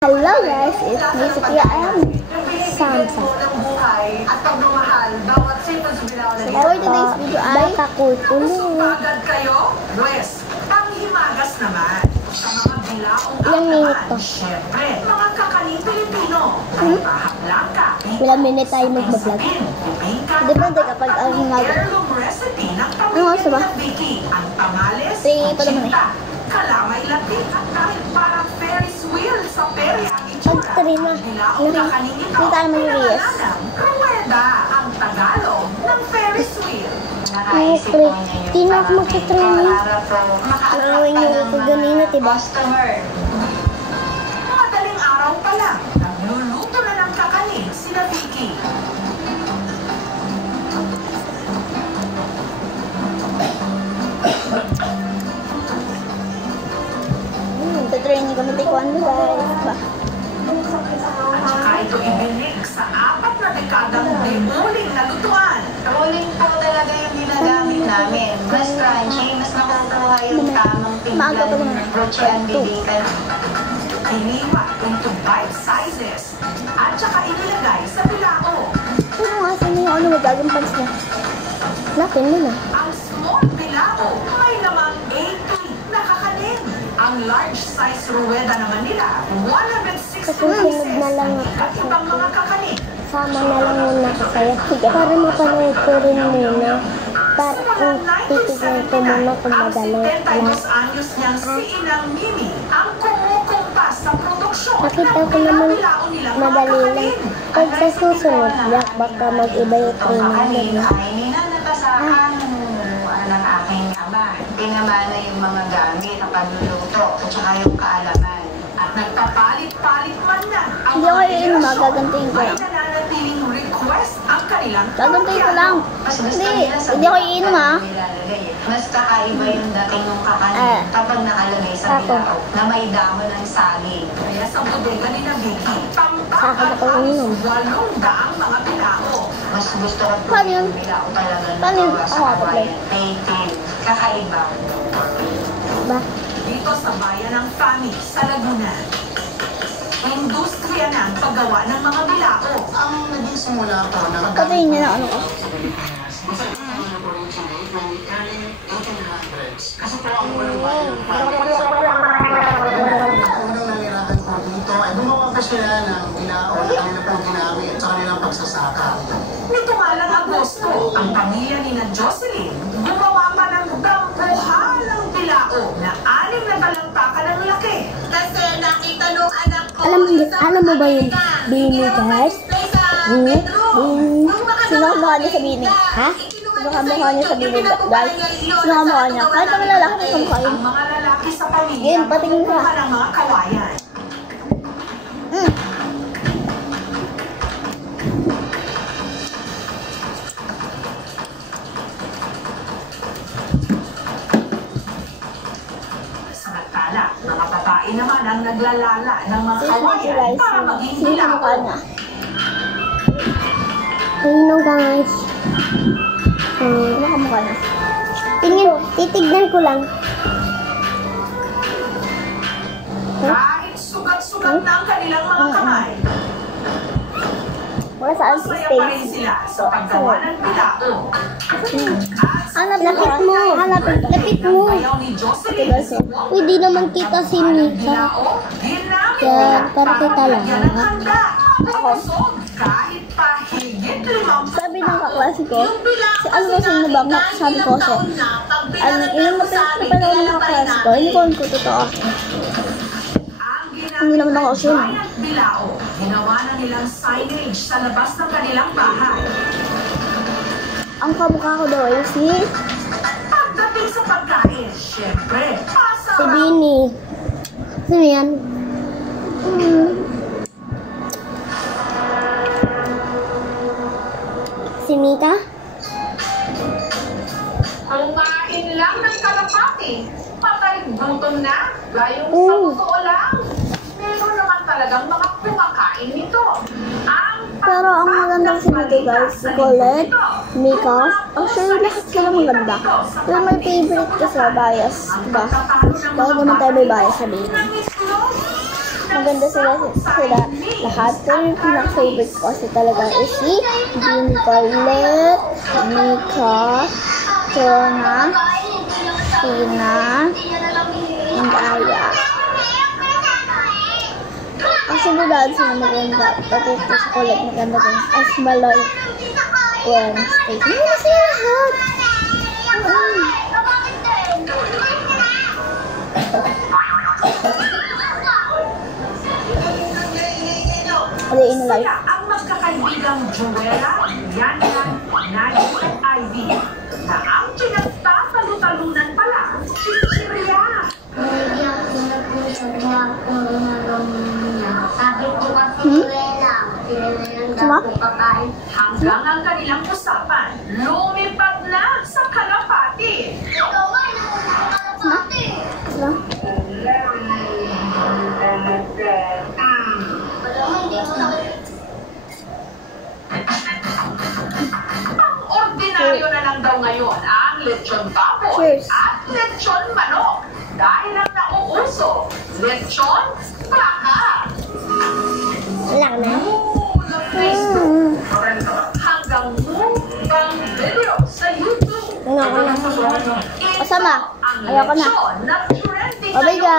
Hello guys, it's me Sophia and Samsa. So for today's video ay kakultulo. Ilang minute to? Ilang minute tayo mag-vlog? Depende kapag ang hinaga. Ano oras ba? 3 pa naman eh. Kalamay latik at kahit parang Ferris wheel sa peri ang itsura. Pag-3 na. Hindi tayo mag-reyes. Rueda ang Tagalog ng Ferris wheel. Di na ako mag-training. Nakawin yung ito ganina, diba? Madaling araw pa lang, nagluluto na ng kakanin sila Vicky. Training kami taekwondo guys. At saka ito ibinig sa 4 na dekadang demuling na lutuan. Rolling po talaga yung ginagamit namin. Mas crunchy, mas nakukuha yung tamang timpla ng broche and bibingka. Iniwan into bite sizes at saka inilagay sa bilao. Ano nga sa niyo ano magagawin pants na? Lapin mo na. Ang small bilao may lamang 80 na kakanin. Ang large size rueda naman nila, 160 pieces na lang at ibang mga kakanin. Sama na lang muna ko sa'yo. Para mapanood ko rin muna. Para kung titignan ko muna kung madali. Ang 72 anyos niyang si Inang Mimi ang kumukumpas sa produksyon Nakita ko naman madali lang. Pag sa susunod, baka mag-iba yung training nila. Ay ninanabasahan ng aking ama. Tinamana yung mga gamit na panluluto at saka yung kaalaman. At nagpapalit-palit man na ang Hindi ako yun, magagantuin ko may lang. nananatiling request ang kanilang Gagantuin ko lang. Hindi ako iinom ha. Mas kakaiba yung dating ng kakanin kapag nakalagay sa bilao na may damo ng saging. Kaya sa bodega ni Vicky, Saka ako iinom. 800 mga bilao. Mas gusto ko po Paano yun? yung bilao talaga Paano yun? gawa sa Ako, kawayan. Native, kakaiba. Ba? Dito sa bayan ng Fami, sa Laguna. Industriya na ang paggawa ng mga bilao. Ang naging simula po ng Patayin niya na ano ko. kasi po ang unang nanirahan po dito ay gumawa pa sila ng bilao na kanila pong ginamit sa kanilang pagsasaka. Nito nga lang Agosto, ang pamilya ni na Jocelyn gumawa pa ng dampuhalang bilao na 6 na talampakan ng laki. Kasi nakita nung anak ko Alam mo ba yung Bini guys? Bini? Sino kamukha niya sa Bini? Ha? Sino kamukha niya sa Bini guys? Sino kamukha niya? Kahit ang lalaki na kamukha yun. Ang mga lalaki sa pamilya Game, patingin ka. gumawa ng mga kawayan. Samantala, mga babae naman ang naglalala ng mga kawayan para maging Sino kamukha bilao. niya? Sino guys? Sino kamukha niya? Tingin, titignan ko lang. Kahit sugat-sugat na ang kanilang mga kamay, Wala saan si masaya pa rin Stacy. sila sa paggawa ng bilao. Hanap, lapit mo. Lapit mo. Ayaw ni Jocelyn, Guys, hindi naman kita si Mika. bilao, ginamit Yan, nila para kita lang. lagyan ng handa. Ako? Kahit pa higit 50 Sabi ng kaklase ko, si ano kasi nabangak, sabi ko kasi, ilang mapinapanood ng kaklase ko, hindi ko ko totoo. Hindi naman ako usun. Bilao, ginawa na nilang signage sa labas ng kanilang bahay. Ang kamukha ko daw ay si Pagdating sa pagkain, syempre, si masarap. Bini. Sino yan? Si Mika? Kumain lang ng kalapati. Patay gutom na. Gayong sa totoo lang. Meron naman talagang mga kumakain nito. Pero ang magandang si Mika guys, si Colette, Mika, actually lahat sila maganda. Pero may favorite kasi bias ba? Bakit naman tayo may bias sabihin? maganda sila lahat. Pero yung pinaka-favorite ko kasi talaga is si Jean Colette, Mika, Jonah, Tina, and Aya. Actually, lahat sila maganda. Pati ito sa Colette maganda din. As Maloy, Wednesday. Maganda sila lahat. Sila ang magkakaibigang Joella, Yana, Nani at Ivy na ang pinagtatalo-talunan pala, Chichiria. Hanggang ang kanilang usapan, lumipad na sa kalapati. Ang ordinaryo na lang daw ngayon ang lechon baboy at lechon manok dahil ang nauuso, lechon baka. Wala na. Hanggang mukbang video sa YouTube. Kasama. Ang Ayoko na. lechon na trending Bye-bye, guys.